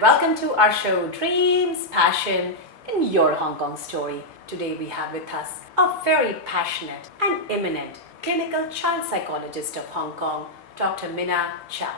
and welcome to our show Dreams, Passion in Your Hong Kong Story. Today we have with us a very passionate and eminent clinical child psychologist of Hong Kong, Dr. Minna Chow.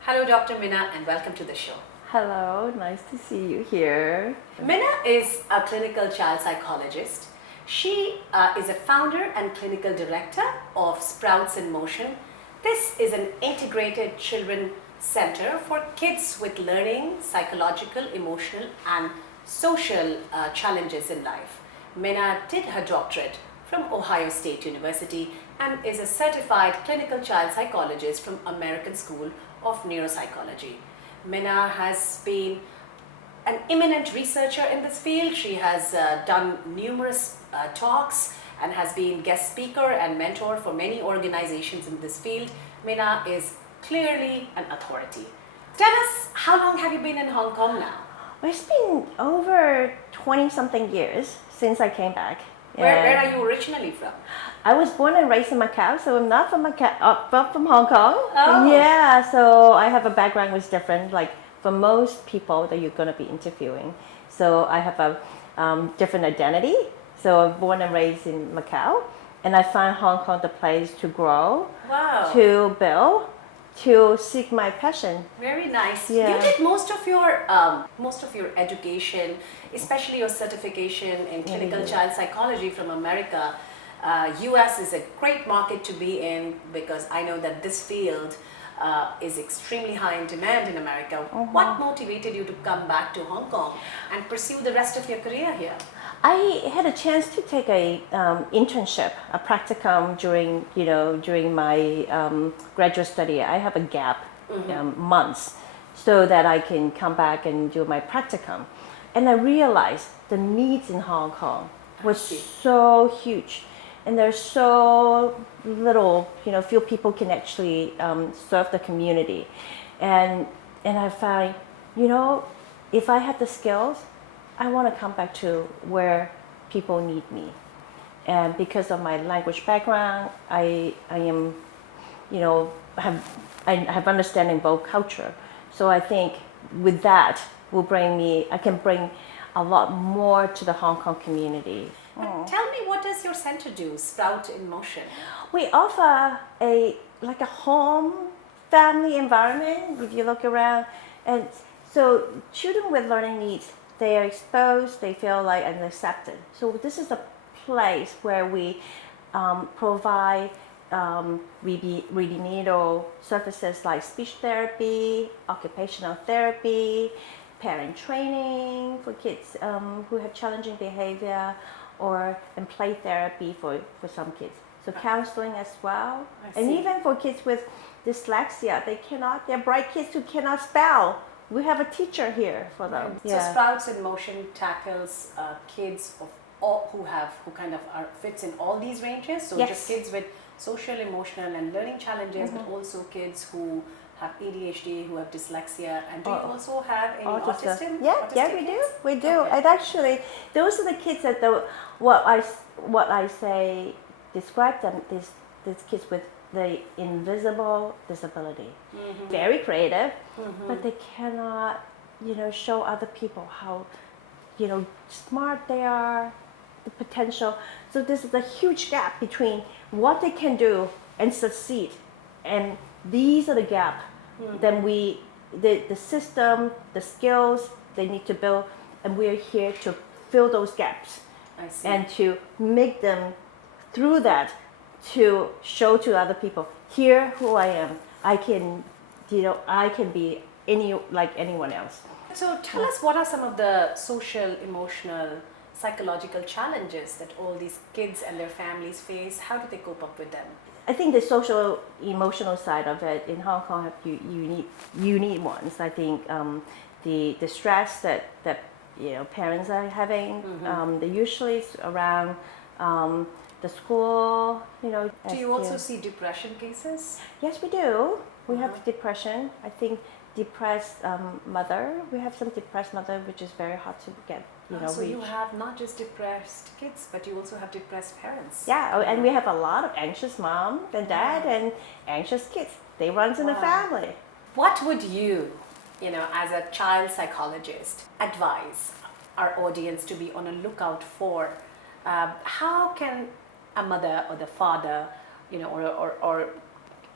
Hello Dr. Minna and welcome to the show. Hello, nice to see you here. Minna is a clinical child psychologist. She is a founder and clinical director of Sprouts in Motion. This is an integrated children center for kids with learning, psychological, emotional and social challenges in life. Minna did her doctorate from Ohio State University and is a certified clinical child psychologist from American School of Neuropsychology. Minna has been an eminent researcher in this field. She has done numerous talks and has been guest speaker and mentor for many organizations in this field. Minna is clearly an authority. Tell us, how long have you been in Hong Kong now? Well, it's been over 20-something years since I came back. Where are you originally from? I was born and raised in Macau, so I'm not from Macau, but from Hong Kong. Oh. Yeah, so I have a background which is different, like for most people that you're going to be interviewing. So I have a different identity. So I'm born and raised in Macau, and I find Hong Kong the place to grow, Wow. to build, to seek my passion. Very nice. Yeah. You did most of your education, especially your certification in clinical child psychology from America. US is a great market to be in because I know that this field is extremely high in demand in America. What motivated you to come back to Hong Kong and pursue the rest of your career here? I had a chance to take a internship, a practicum during my graduate study. I have a gap months so that I can come back and do my practicum. And I realized the needs in Hong Kong was so huge. And there's so little, few people can actually serve the community. And I find, if I have the skills, I want to come back to where people need me. And because of my language background, I am, I have understanding both culture. So I think with that I can bring a lot more to the Hong Kong community. Tell me, what does your center do, Sprout in Motion? We offer a home family environment. If you look around, and so children with learning needs, they are exposed, they feel like and accepted. So this is a place where we provide remedial services like speech therapy, occupational therapy, parent training for kids who have challenging behavior, and play therapy for some kids. So counseling as well. And even for kids with dyslexia, they're bright kids who cannot spell. We have a teacher here for them. Right. So Sprouts in Motion tackles kids of all who fits in all these ranges. So just kids with social, emotional, and learning challenges, but also kids who have ADHD, who have dyslexia, and do you also have any autism? Yeah, we do. Okay. And actually, those are the kids that what I say describe them these kids with the invisible disability. Very creative, but they cannot, show other people how, smart they are, the potential. So this is a huge gap between what they can do and succeed, and these are the gap. Then the system, the skills they need to build, and we're here to fill those gaps. I see. And to make them through that, to show to other people, here who I am. I can be like anyone else. So tell us, what are some of the social, emotional, psychological challenges that all these kids and their families face? How do they cope up with them? I think the social, emotional side of it in Hong Kong have unique ones. I think the stress that parents are having, they usually it's around the school. Do you also see depression cases? Yes, we do. We have depression. I think depressed mother. We have some depressed mother, which is very hard to get. So you have not just depressed kids, but you also have depressed parents. Yeah, and we have a lot of anxious mom and dad and anxious kids. They run in the family. What would you, as a child psychologist, advise our audience to be on a lookout for how can a mother or the father, or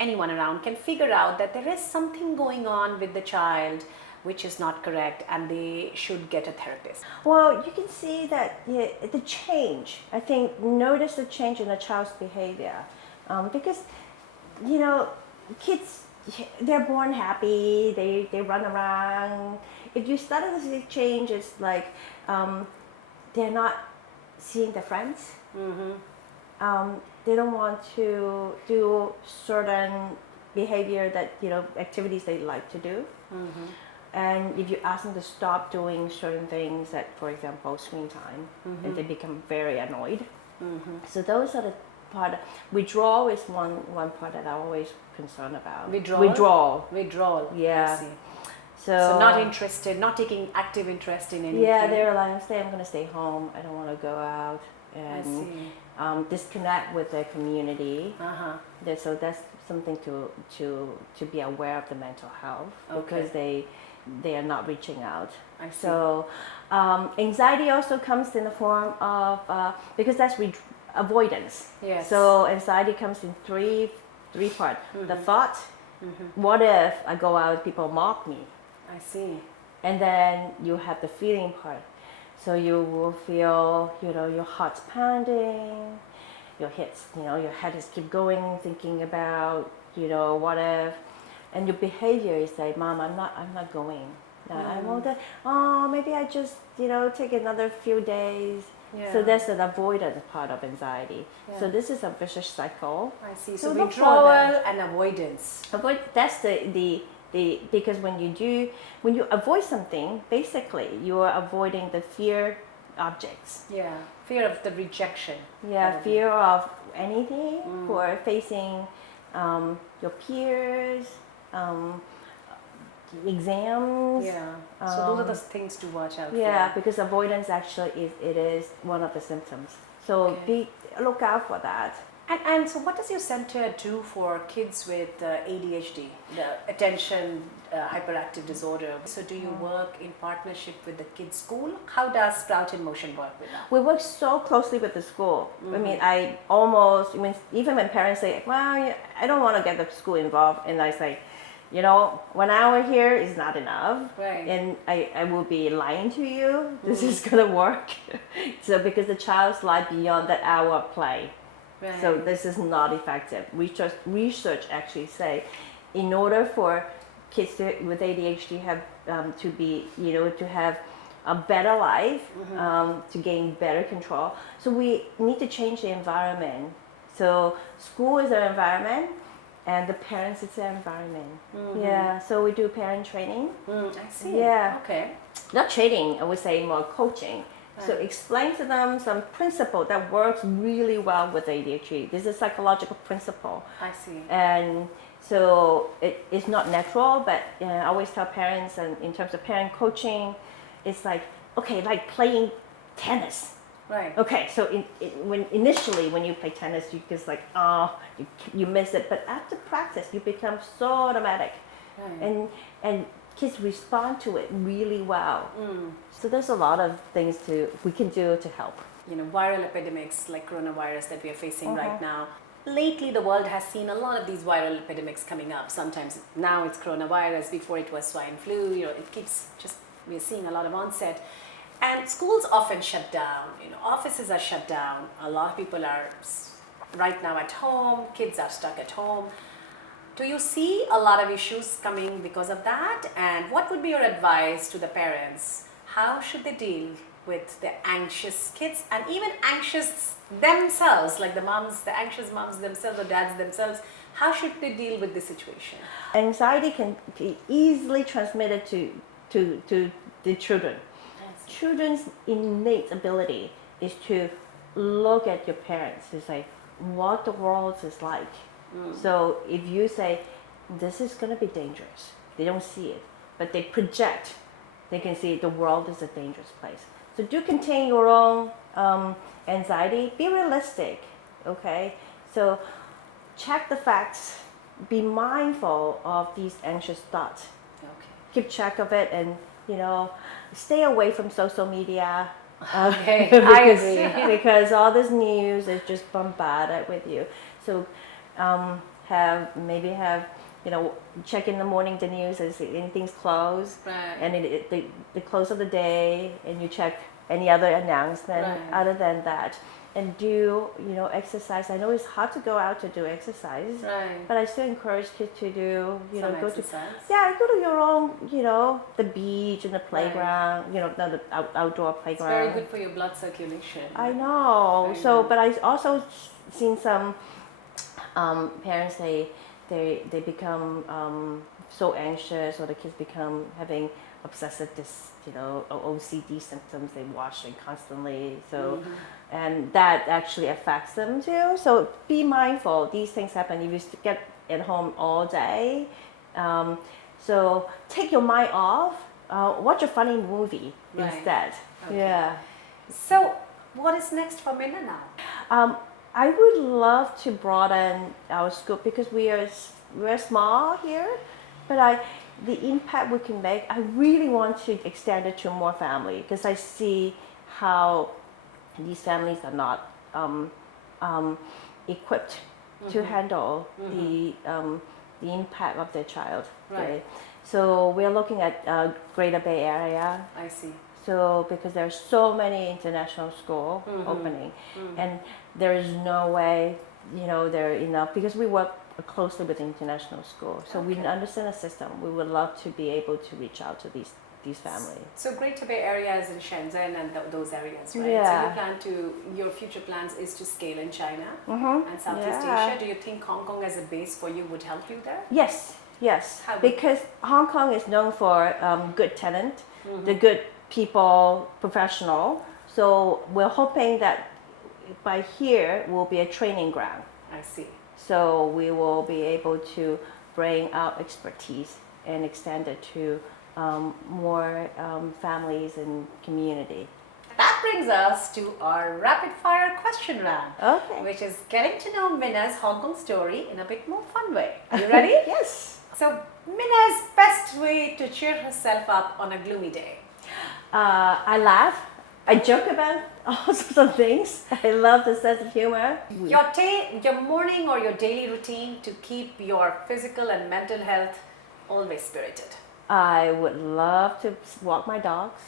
anyone around can figure out that there is something going on with the child which is not correct and they should get a therapist? Well, you can see that the change. I think notice the change in a child's behavior, because kids, they're born happy. They run around. If you start to see change, it's like they're not seeing their friends. They don't want to do certain behavior that activities they like to do. And if you ask them to stop doing certain things, that, for example, screen time, and they become very annoyed. So those are the part. Withdrawal is one part that I'm always concerned about. Withdrawal. Yeah. I see. So not interested, not taking active interest in anything. Yeah, they're like, I'm going to stay home. I don't want to go out and disconnect with their community. So that's something to be aware of the mental health, because they are not reaching out. I see. So anxiety also comes in the form of because that's avoidance. Yes. So anxiety comes in three parts. The thought, what if I go out, people mock me? I see. And then you have the feeling part. So you will feel, your heart's pounding, your head is keep going, thinking about, what if, and your behavior is like, Mom, I'm not going. I want to, maybe I just, take another few days. Yeah. So that's an avoidance part of anxiety. Yeah. So this is a vicious cycle. I see. So look for withdrawal that. and avoidance. That's because when you avoid something, basically you are avoiding the fear objects. Yeah. Fear of the rejection. Yeah, fear of anything, or facing your peers, exams. Yeah. So those are the things to watch out for. Yeah, because avoidance actually is one of the symptoms. So look out for that. And so what does your center do for kids with ADHD, the attention hyperactive disorder? So do you work in partnership with the kids' school? How does Sprout in Motion work with that? We work so closely with the school. I mean, even when parents say, well, I don't want to get the school involved, and I say, 1 hour here is not enough. Right. And I will be lying to you. This is going to work. So because the child's life beyond that hour of play. Right. So this is not effective. Research actually say, in order for kids with ADHD have to have a better life, to gain better control. So we need to change the environment. So school is our environment, and the parents is their environment. Yeah. So we do parent training. I see. Yeah. Okay. Not training, I would say more coaching. So explain to them some principle that works really well with ADHD. This is a psychological principle. I see. And so it's not natural, but I always tell parents, and in terms of parent coaching, it's like, okay, like playing tennis. Right. Okay, so initially when you play tennis, you just like, you miss it. But after practice, you become so automatic. Right. And kids respond to it really well. So there's a lot of things we can do to help. Viral epidemics like coronavirus that we are facing right now. Lately, the world has seen a lot of these viral epidemics coming up. Sometimes now it's coronavirus, before it was swine flu. It keeps we're seeing a lot of onset. And schools often shut down. Offices are shut down. A lot of people are right now at home. Kids are stuck at home. Do you see a lot of issues coming because of that? And what would be your advice to the parents? How should they deal with the anxious kids, and even anxious themselves, like the anxious moms themselves or dads themselves? How should they deal with this situation? Anxiety can be easily transmitted to the children. Yes. Children's innate ability is to look at your parents to say what the world is like. So if you say, this is going to be dangerous, they don't see it, but they project, they can see the world is a dangerous place. So do contain your own anxiety, be realistic, okay? So check the facts, be mindful of these anxious thoughts. Okay. keep track of it, and stay away from social media. Okay, because, I agree. because all this news is just bombarded with you. So have check in the morning the news as anything's closed, Right. and the close of the day, and you check any other announcement. Right. Other than that, and do exercise. I know it's hard to go out to do exercise, Right. but I still encourage kids to do Some go exercise. to go to your own the beach and the playground, the outdoor It's playground. very good for your blood circulation. I know. Very So, good. but I also seen some parents they become so anxious, or the kids become having obsessive OCD symptoms. They washing constantly. So, and that actually affects them too. So be mindful. These things happen. If you get at home all day, so take your mind off. Watch a funny movie Right. instead. Okay. Yeah. So, what is next for Minna now? I would love to broaden our scope because we're small here, but the impact we can make, I really want to extend it to more family, because I see how these families are not equipped to handle the impact of their child. Right. Okay? So we're looking at Greater Bay Area. I see. So because there's so many international schools opening, and there is no way, there are enough, because we work closely with the international school. So we Okay. understand the system. We would love to be able to reach out to these families. So Greater Bay Area is in Shenzhen and those areas, right? Yeah. So your future plans is to scale in China and Southeast Yeah. Asia. Do you think Hong Kong as a base for you would help you there? Yes, How would- because Hong Kong is known for good tenant, the good people, professional. So we're hoping that by here will be a training ground. I see. So we will be able to bring our expertise and extend it to more families and community. That brings us to our rapid fire question round, Okay. which is getting to know Minna's Hong Kong story in a bit more fun way. Are you ready? Yes. So Minna's best way to cheer herself up on a gloomy day. I laugh. I joke about all sorts of things. I love the sense of humor. Your morning or your daily routine to keep your physical and mental health always spirited. I would love to walk my dogs.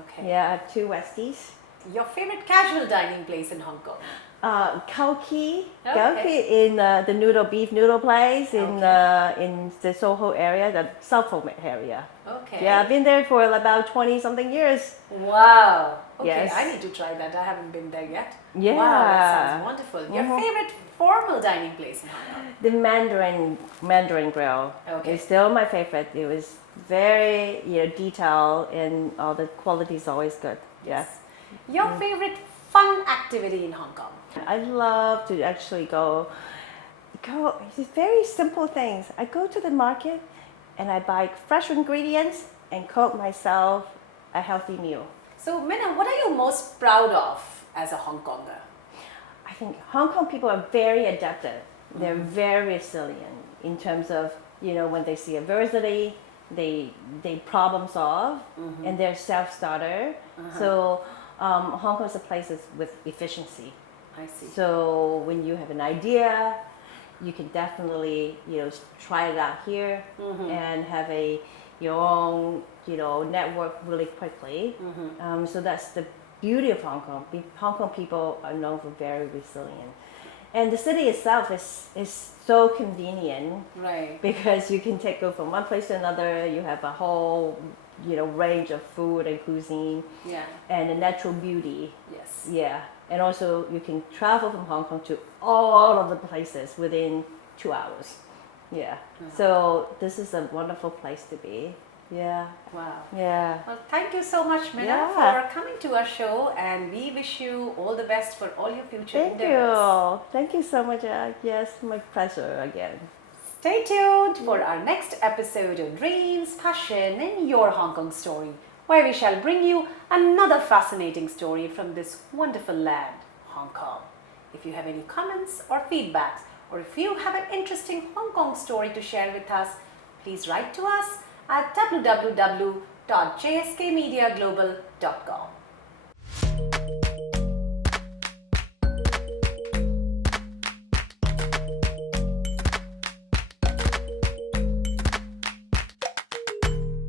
Okay. Yeah, I have 2 Westies. Your favorite casual dining place in Hong Kong? 𝐾𝐿 Okay. in the beef noodle place in the Soho area, the South area. Okay. Yeah, I've been there for about 20-something years. Wow. Okay, Yes. I need to try that. I haven't been there yet. Yeah. Wow, that sounds wonderful. Your favorite formal dining place in Hong Kong? The Mandarin Grill Okay. is still my favorite. It was very detailed, and all the quality is always good. Yeah. Your favorite fun activity in Hong Kong? I love to actually go. It's very simple things. I go to the market and I buy fresh ingredients and cook myself a healthy meal. So, Minna, what are you most proud of as a Hong Konger? I think Hong Kong people are very adaptive. They're very resilient in terms of, when they see adversity, they problem solve, and they're self-starter. So Hong Kong is a place with efficiency. I see. So when you have an idea, you can definitely try it out here and have your own network really quickly. So that's the beauty of Hong Kong. Hong Kong people are known for very resilient, and the city itself is so convenient, Right. because you can go from one place to another. You have a whole range of food and cuisine, Yeah. and the natural beauty. Yes. Yeah, and also you can travel from Hong Kong to all of the places within 2 hours. Yeah, so this is a wonderful place to be. Yeah, Wow. yeah. Well, thank you so much, Minna, Yeah. for coming to our show, and we wish you all the best for all your future Thank endeavors. you. Thank you so much. Yes, my pleasure again. Stay tuned for our next episode of Dreams, Passion, and Your Hong Kong Story, where we shall bring you another fascinating story from this wonderful land, Hong Kong. If you have any comments or feedbacks, or if you have an interesting Hong Kong story to share with us, please write to us at www.jskmediaglobal.com.